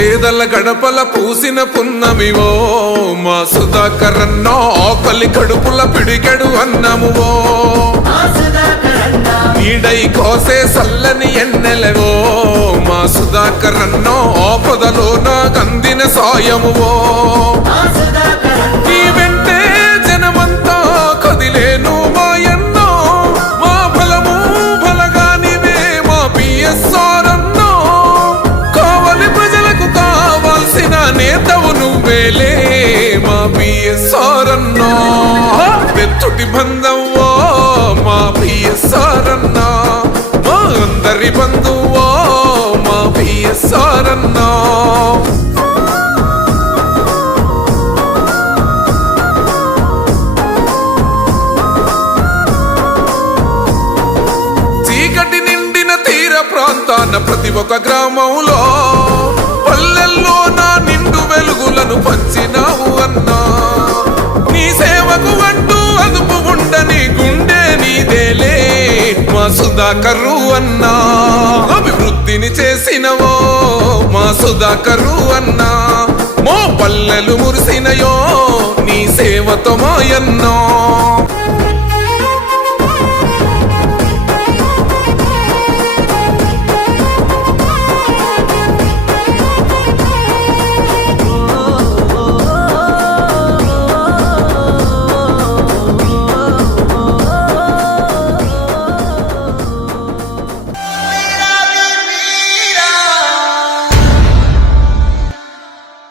పేదల గడపల పూసిన పున్నమివో మా సుధాకరన్నో ఆకలి కడుపుల పిడికెడు అన్నమువో. ఈడై కోసే సల్లని ఎన్నెలవో మా సుధాకరన్నో ఆపదలో నా కందిన సాయమువో. నేతవు నువ్వేలే మా పిఎస్ఆర్ అన్నో పెచ్చుటి బంధంవో మా పిఎస్ఆర్ అన్నా మా అందరి బంధువో మా పిఎస్ఆర్ అన్నా చీకటి నిండిన తీర ప్రాంతాన ప్రతి ఒక్క గ్రామంలో సుధాకరు అన్నా. అభివృద్ధిని చేసినవో మా సుధాకరు అన్నా. మో పల్లెలు మురిసినయో నీ సేవతో మాయన్నో